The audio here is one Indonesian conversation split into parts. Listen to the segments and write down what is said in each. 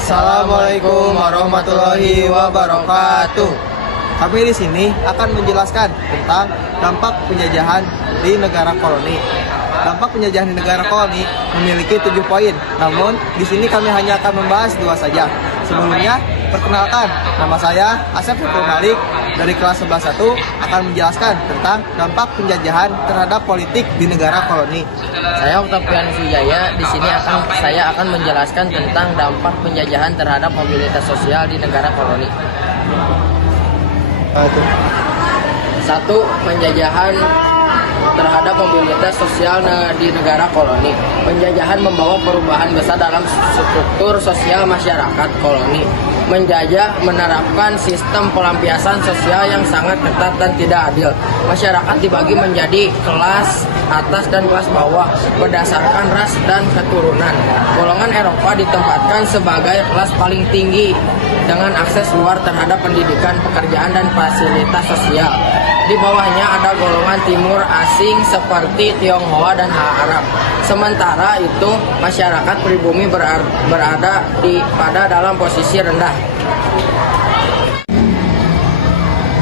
Assalamualaikum warahmatullahi wabarakatuh. Kami di sini akan menjelaskan tentang dampak penjajahan di negara koloni. Dampak penjajahan di negara koloni memiliki 7 poin. Namun di sini kami hanya akan membahas 2 saja. Sebelumnya, perkenalkan, nama saya Asep Fatul Malik dari kelas 11-1 akan menjelaskan tentang dampak penjajahan terhadap politik di negara koloni. Saya Octavian Sujaya. Di sini saya akan menjelaskan tentang dampak penjajahan terhadap mobilitas sosial di negara koloni. 1. Penjajahan terhadap mobilitas sosial di negara koloni. Penjajahan membawa perubahan besar dalam struktur sosial masyarakat koloni. Menjajah menerapkan sistem pelampiasan sosial yang sangat ketat dan tidak adil. Masyarakat dibagi menjadi kelas atas dan kelas bawah berdasarkan ras dan keturunan. Golongan Eropa ditempatkan sebagai kelas paling tinggi dengan akses luar terhadap pendidikan, pekerjaan, dan fasilitas sosial. Di bawahnya ada golongan timur asing seperti Tionghoa dan Arab. Sementara itu, masyarakat pribumi berada pada dalam posisi rendah.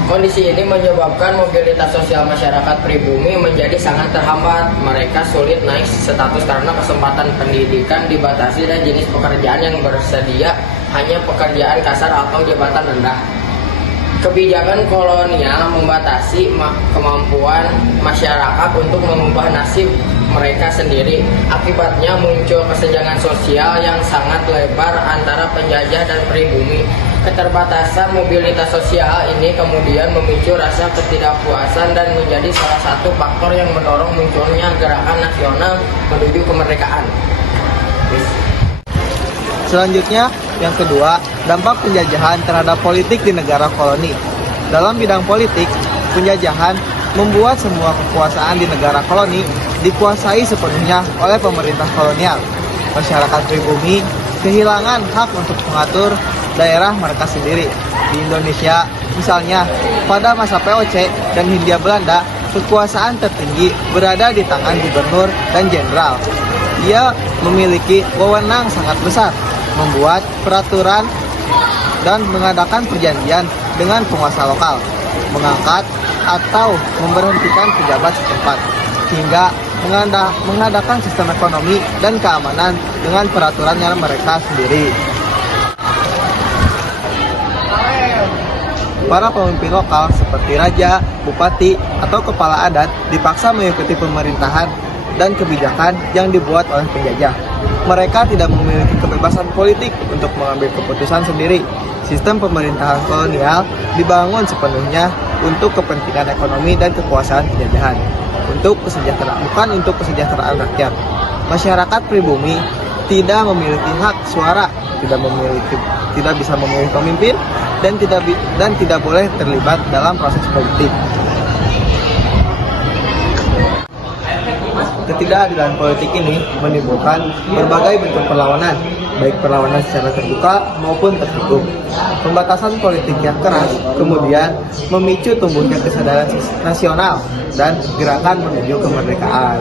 Kondisi ini menyebabkan mobilitas sosial masyarakat pribumi menjadi sangat terhambat. Mereka sulit naik status karena kesempatan pendidikan dibatasi dan jenis pekerjaan yang bersedia hanya pekerjaan kasar atau jabatan rendah. Kebijakan kolonial membatasi kemampuan masyarakat untuk mengubah nasib mereka sendiri. Akibatnya muncul kesenjangan sosial yang sangat lebar antara penjajah dan pribumi. Keterbatasan mobilitas sosial ini kemudian memicu rasa ketidakpuasan dan menjadi salah satu faktor yang mendorong munculnya gerakan nasional menuju kemerdekaan. Selanjutnya, yang kedua, dampak penjajahan terhadap politik di negara koloni. Dalam bidang politik, penjajahan membuat semua kekuasaan di negara koloni dikuasai sepenuhnya oleh pemerintah kolonial. Masyarakat pribumi kehilangan hak untuk mengatur daerah mereka sendiri. Di Indonesia, misalnya, pada masa VOC dan Hindia Belanda, kekuasaan tertinggi berada di tangan gubernur dan jenderal. Ia memiliki wewenang sangat besar membuat peraturan dan mengadakan perjanjian dengan penguasa lokal, mengangkat atau memberhentikan pejabat setempat, hingga mengadakan sistem ekonomi dan keamanan dengan peraturannya mereka sendiri. Para pemimpin lokal seperti raja, bupati, atau kepala adat dipaksa mengikuti pemerintahan dan kebijakan yang dibuat oleh penjajah. Mereka tidak memiliki kebebasan politik untuk mengambil keputusan sendiri. Sistem pemerintahan kolonial dibangun sepenuhnya untuk kepentingan ekonomi dan kekuasaan penjajahan, bukan untuk kesejahteraan rakyat. Masyarakat pribumi tidak memiliki hak suara, tidak bisa memilih pemimpin, dan tidak boleh terlibat dalam proses politik. Ketidakadilan politik ini menimbulkan berbagai bentuk perlawanan, baik perlawanan secara terbuka maupun tertutup. Pembatasan politik yang keras kemudian memicu tumbuhnya kesadaran nasional dan gerakan menuju kemerdekaan.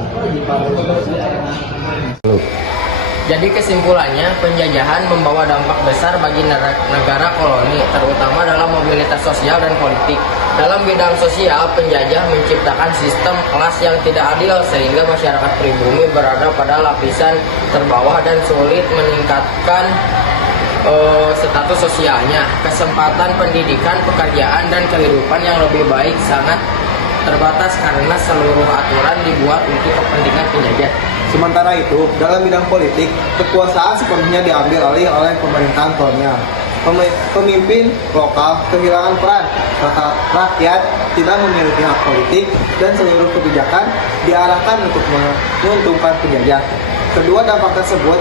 Jadi kesimpulannya, penjajahan membawa dampak besar bagi negara koloni, terutama dalam mobilitas sosial dan politik. Dalam bidang sosial, penjajah menciptakan sistem kelas yang tidak adil sehingga masyarakat pribumi berada pada lapisan terbawah dan sulit meningkatkan status sosialnya. Kesempatan pendidikan, pekerjaan, dan kehidupan yang lebih baik sangat terbatas karena seluruh aturan dibuat untuk kepentingan penjajah. Sementara itu, dalam bidang politik, kekuasaan sepenuhnya diambil alih oleh pemerintahan kolonial. Pemimpin lokal kehilangan peran, rakyat tidak memiliki hak politik, dan seluruh kebijakan diarahkan untuk menguntungkan penjajah. Kedua dampak tersebut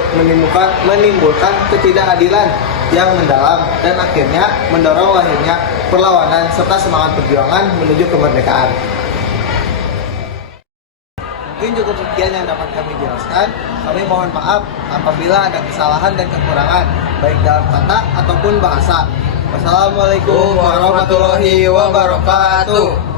menimbulkan ketidakadilan yang mendalam dan akhirnya mendorong lahirnya perlawanan serta semangat perjuangan menuju kemerdekaan. Mungkin cukup sekian yang dapat kami jelaskan. Kami mohon maaf apabila ada kesalahan dan kekurangan, baik dalam kata ataupun bahasa. Wassalamualaikum warahmatullahi wabarakatuh.